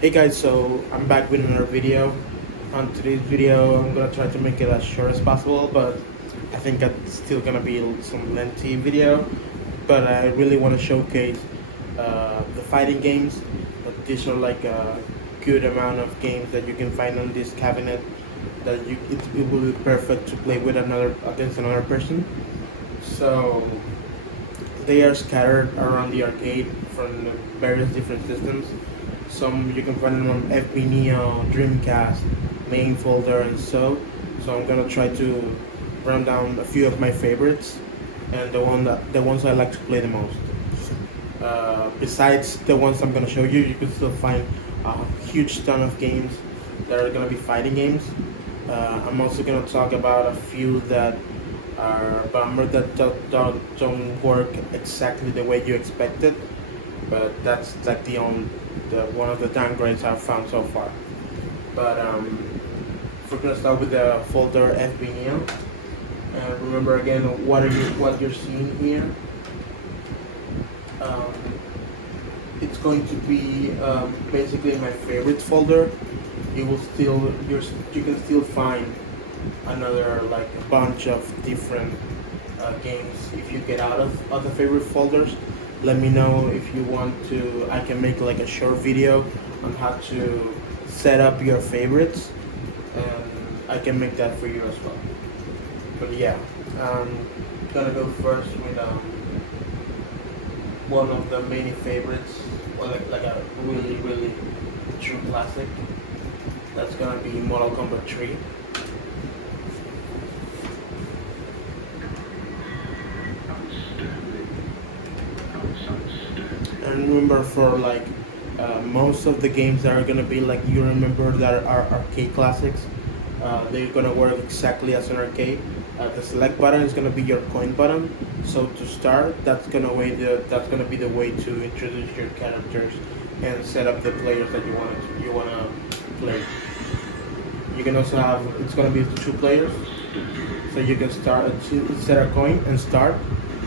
Hey guys, so I'm back with another video. On today's video, I'm gonna try to make it as short as possible, but I think that's still gonna be some lengthy video. But I really want to showcase the fighting games. But these are like a good amount of games that you can find on this cabinet that it will be perfect to play with against another person. So they are scattered around the arcade from the various different systems. Some you can find them on FB Dreamcast, main folder, and so. So I'm gonna try to run down a few of my favorites and the ones I like to play the most. Besides the ones I'm gonna show you, you can still find a huge ton of games that are gonna be fighting games. I'm also gonna talk about a few that are bummer that don't work exactly the way you expected, but that's like the one of the downgrades I've found so far. But we're gonna start with the folder FB Neo. Remember again what you're seeing here. It's going to be basically my favorites folder. You can still find another like a bunch of different games if you get out of the favorite folders. Let me know if you want to. I can make like a short video on how to set up your favorites, and I can make that for you as well. But yeah, I'm gonna go first with one of the many favorites, well, like a really true classic. That's gonna be Mortal Kombat 3. And remember, for like most of the games that are gonna be like you remember that are arcade classics, they're gonna work exactly as an arcade. The select button is gonna be your coin button. So to start, that's gonna be the way to introduce your characters and set up the players that you wanna play. You can also have, it's gonna be 2 players, so you can set a coin and start,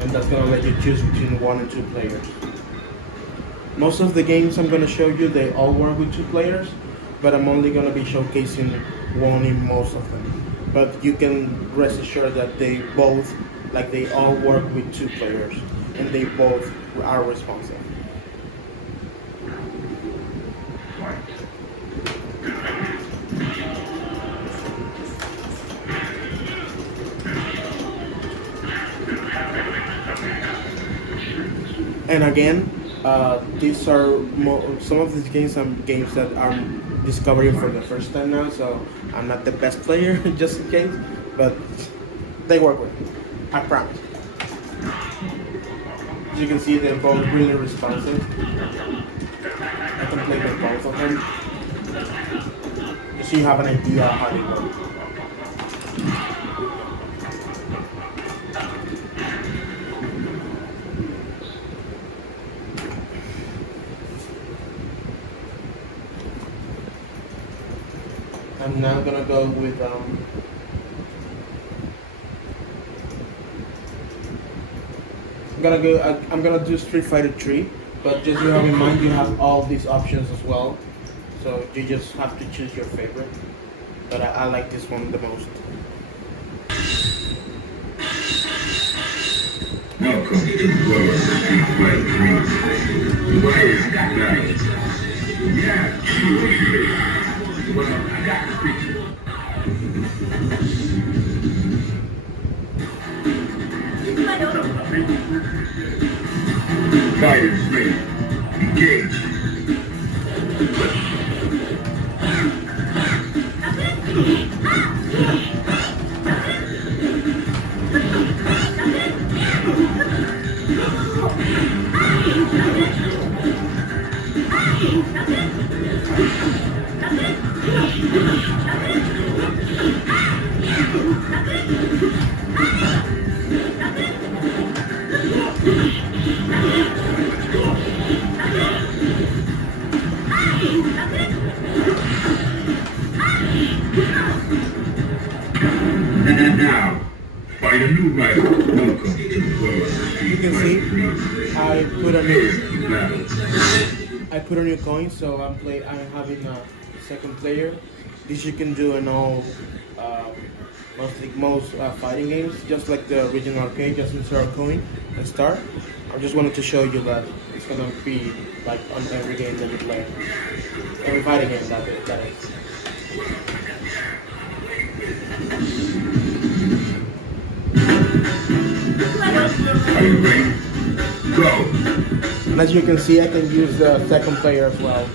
and that's gonna let you choose between 1 and 2 players. Most of the games I'm gonna show you, they all work with 2 players, but I'm only gonna be showcasing 1 in most of them. But you can rest assured that they all work with 2 players, and they both are responsive. And again, some of these games are games that I'm discovering for the first time now, so I'm not the best player just in case, but they work with me, I promise. As you can see, they're both really responsive. I can play with both of them, just so you have an idea of how they work. I'm now gonna go with I'm gonna do Street Fighter 3, but just you have in mind you have all these options as well, so you just have to choose your favorite. But I like this one the most. Welcome to the world of Street Fighter 3. Where is that night? Yeah, sure. Well, I got the picture. Fighters ready. Engage. And now, fight a new rival. Welcome to the world. You can see I I put on your coin, so I'm having a second player. This you can do in all um, most fighting games, just like the original arcade. Just insert a coin and start. I just wanted to show you that it's gonna be like on every game that you play, every fighting game that is. Are you ready? Go. And as you can see, I can use the second player as well.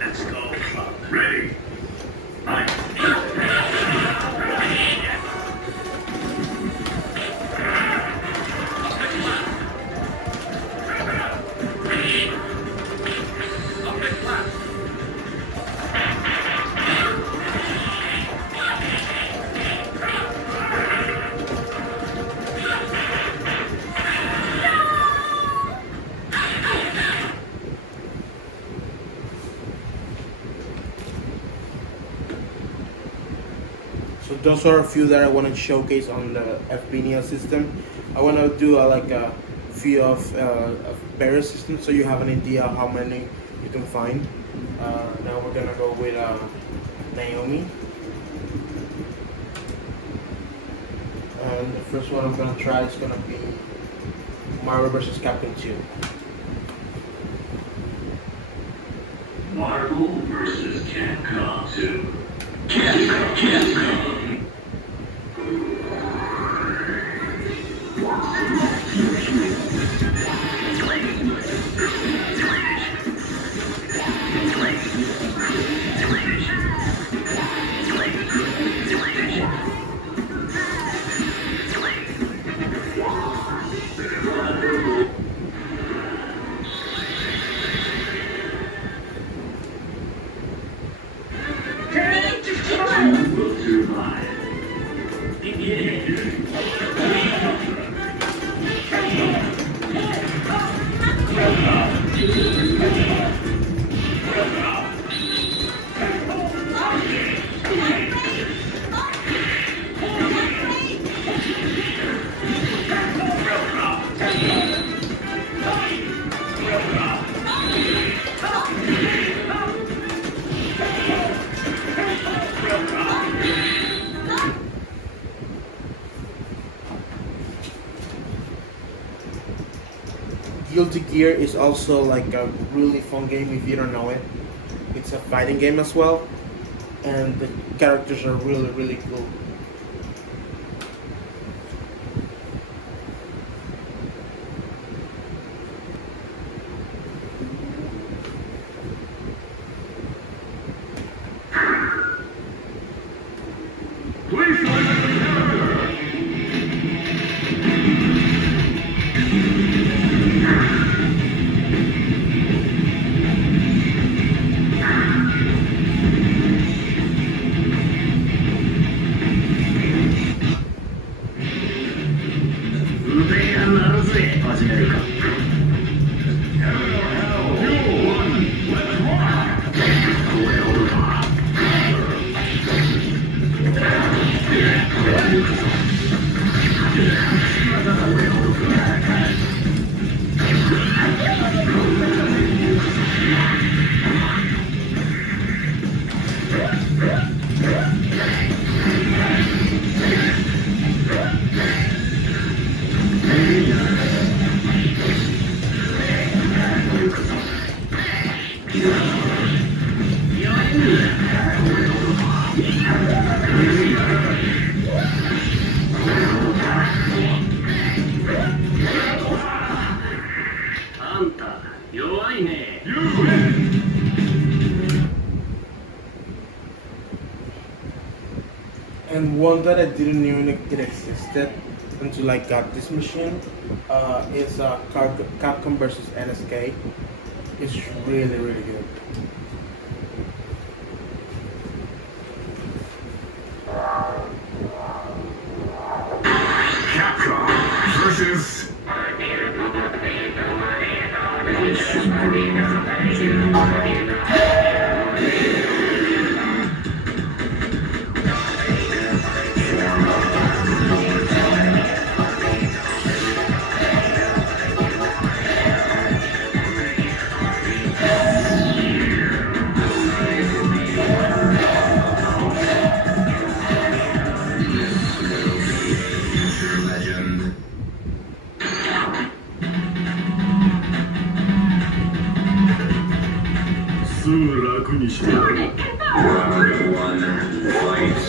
Let's go. Ready. So those are a few that I want to showcase on the FBNEO system. I want to do like a few of barrier systems so you have an idea how many you can find. Now we're gonna go with NAOMI. And the first one I'm gonna try is gonna be Marvel vs. Capcom 2. Marvel versus Capcom 2. Capcom. Guilty Gear is also like a really fun game if you don't know it. It's a fighting game as well, and the characters are really cool. Please select the character. 弱いね。 You win! And one that I didn't even know it existed until I got this machine is Capcom versus NSK. It's really, really good. Capcom versus legend. Round one, fight.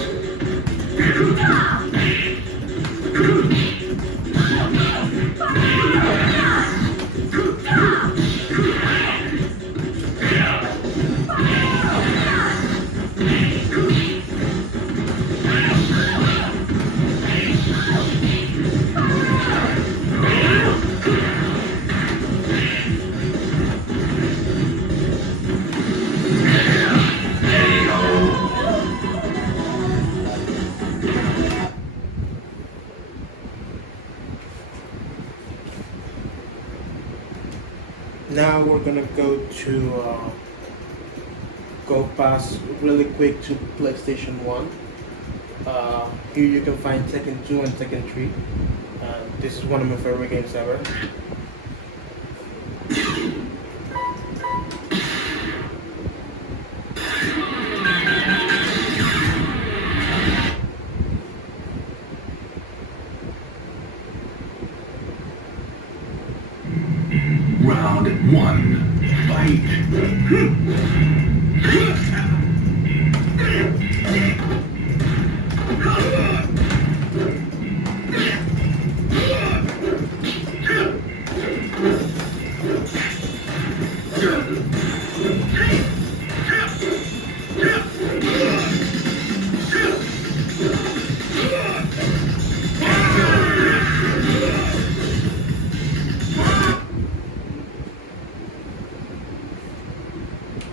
Now we're gonna go past really quick to PlayStation 1. Here you can find Tekken 2 and Tekken 3. This is one of my favorite games ever. Round one, fight.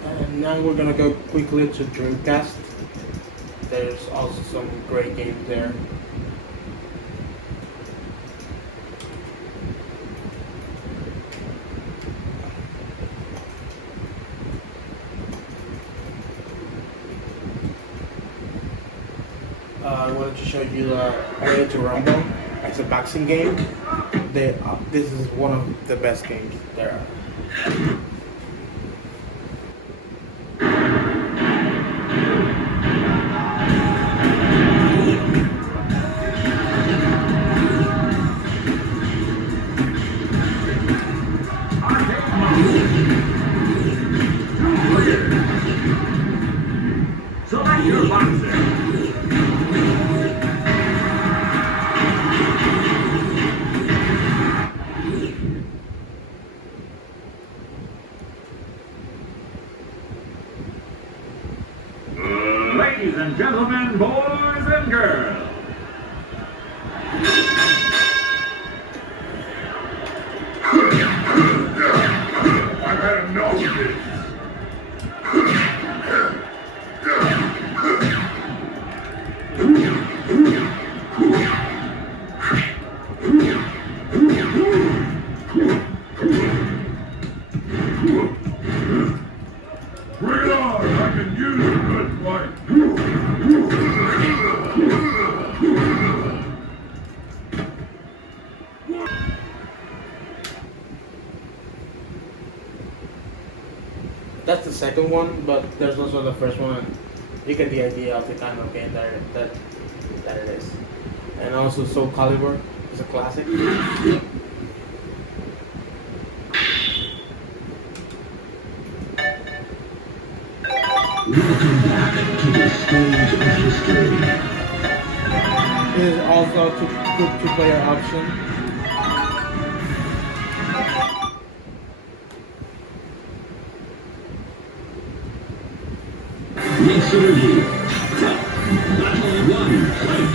And now we're gonna go quickly to Dreamcast. There's also some great games there. I wanted to show you Ready to Rumble. It's a boxing game. This is one of the best games there are. Select your boxer. Ladies and gentlemen, boys and girls. I've had enough of this. Bring it on! I can use a good fight. That's the second one, but there's also the first one. You get the idea of the kind of game that it is. And also Soul Calibur is a classic. Welcome back to the stage of history. It is also a good two-player option. synergy. Battle 1, fight!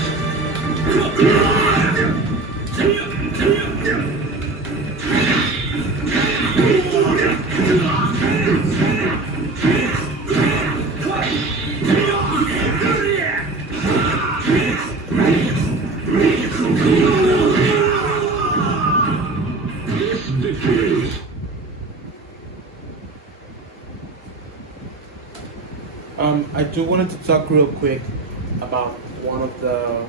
Victory! I do wanted to talk real quick about one of the.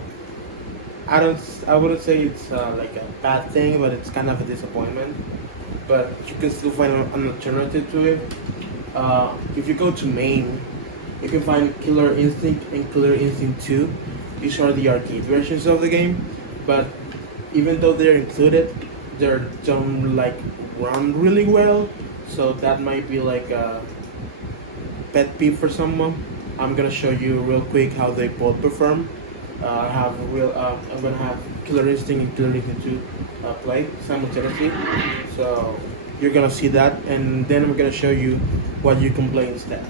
I wouldn't say it's like a bad thing, but it's kind of a disappointment. But you can still find an alternative to it. If you go to MAME, you can find Killer Instinct and Killer Instinct 2. These are the arcade versions of the game, but even though they're included, they don't like run really well. So that might be like a pet peeve for someone. I'm gonna show you real quick how they both perform. I'm gonna have Killer Instinct and Killer Instinct 2 play simultaneously. So you're gonna see that, and then I'm gonna show you what you can play instead.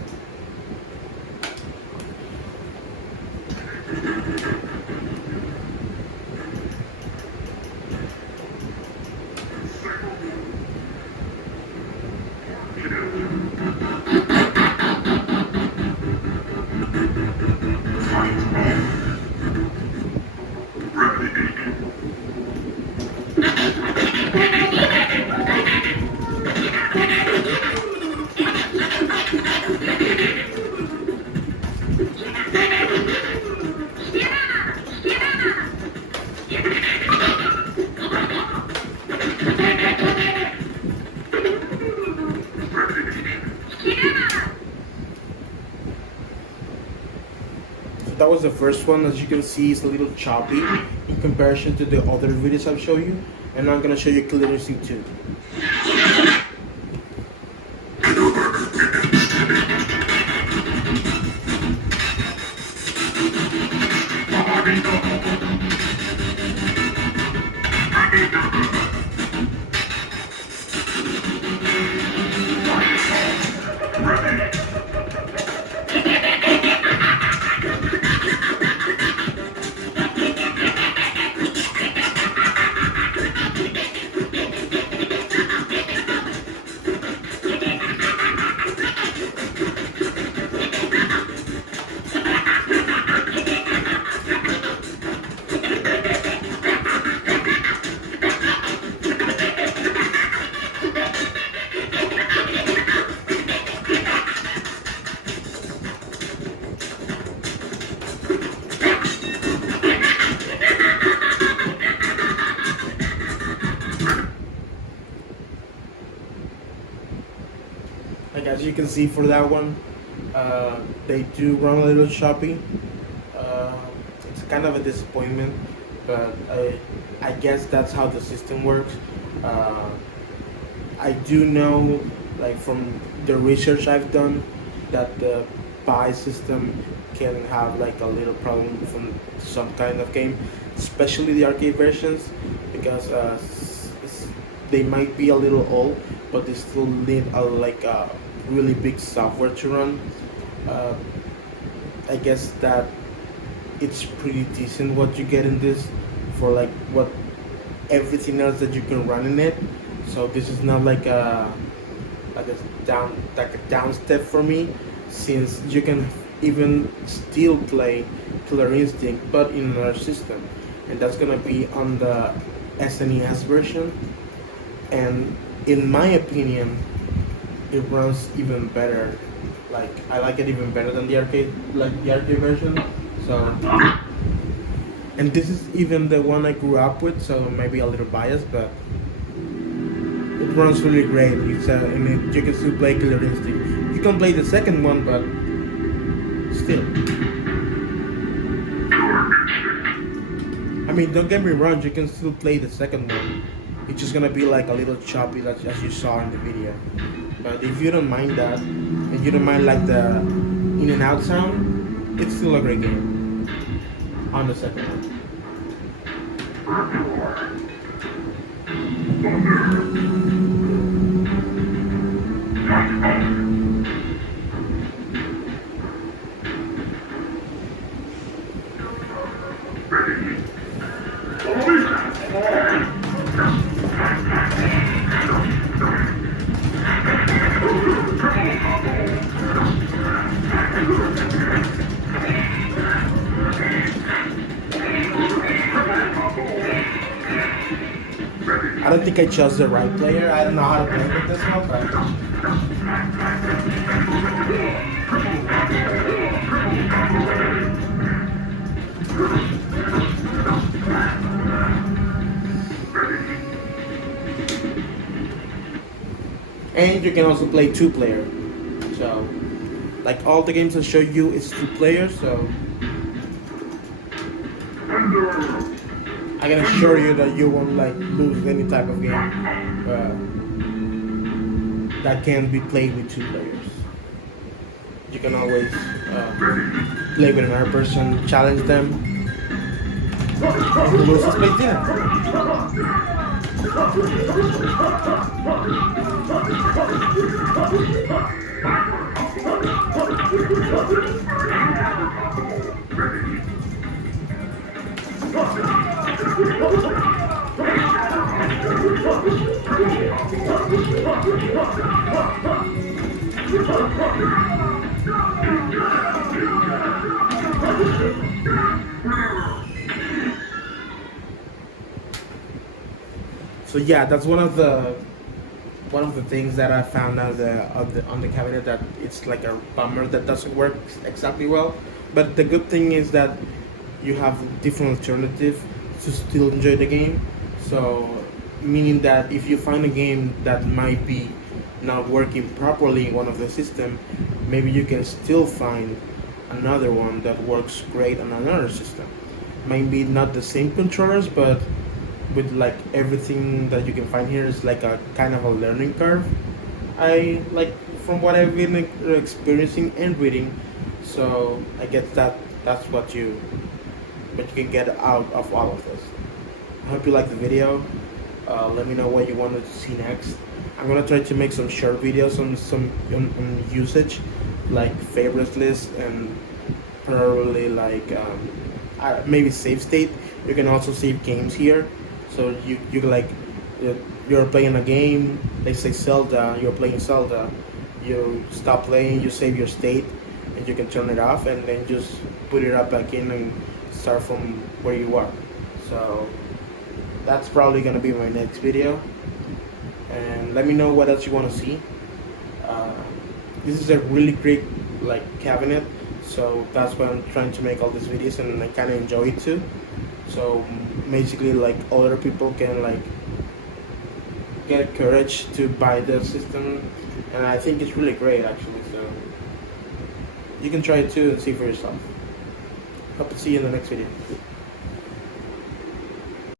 That was the first one. As you can see, it's a little choppy in comparison to the other videos I've shown you, and now I'm gonna show you Killer Instinct 2. Like as you can see for that one, they do run a little choppy. It's kind of a disappointment, but I guess that's how the system works. I do know, like from the research I've done, that the buy system can have like a little problem from some kind of game, especially the arcade versions, because they might be a little old, but they still need a really big software to run. I guess that it's pretty decent what you get in this for like what everything else that you can run in it. So this is not like a down step for me, since you can even still play Killer Instinct but in another system, and that's gonna be on the SNES version. And in my opinion, it runs even better. Like I like it even better than the arcade version. So, and this is even the one I grew up with, so maybe a little biased, but it runs really great. And you can still play Killer Instinct. You can play the second one, but still. I mean, don't get me wrong, you can still play the second one. It's just gonna be like a little choppy, as you saw in the video. But if you don't mind that, and you don't mind like the in and out sound, it's still a great game. On the second one. think I chose the right player. I don't know how to play with this one, but and you can also play two player. So like all the games I show you is two players, so I can assure you that you won't like lose any type of game that can be played with two players. You can always play with another person, challenge them, and who loses plays dinner. So yeah, that's one of the things that I found on the cabinet, that it's like a bummer that doesn't work exactly well. But the good thing is that you have different alternatives to still enjoy the game. So meaning that if you find a game that might be not working properly in one of the system, maybe you can still find another one that works great on another system. Maybe not the same controllers, but with like everything that you can find here is like a kind of a learning curve. I like from what I've been experiencing and reading, so I guess that's what you can get out of all of this. I hope you like the video. Let me know what you wanted to see next. I'm gonna try to make some short videos on usage, like favorites list, and probably like maybe save state. You can also save games here. So you like you're playing a game, let's say Zelda, you're playing Zelda, you stop playing, you save your state, and you can turn it off and then just put it up back in and start from where you are. So that's probably gonna be my next video, and let me know what else you want to see. This is a really great like cabinet, so that's why I'm trying to make all these videos, and I kind of enjoy it too. So basically, like other people can like get courage to buy the system, and I think it's really great actually. So you can try it too and see for yourself. Hope to see you in the next video.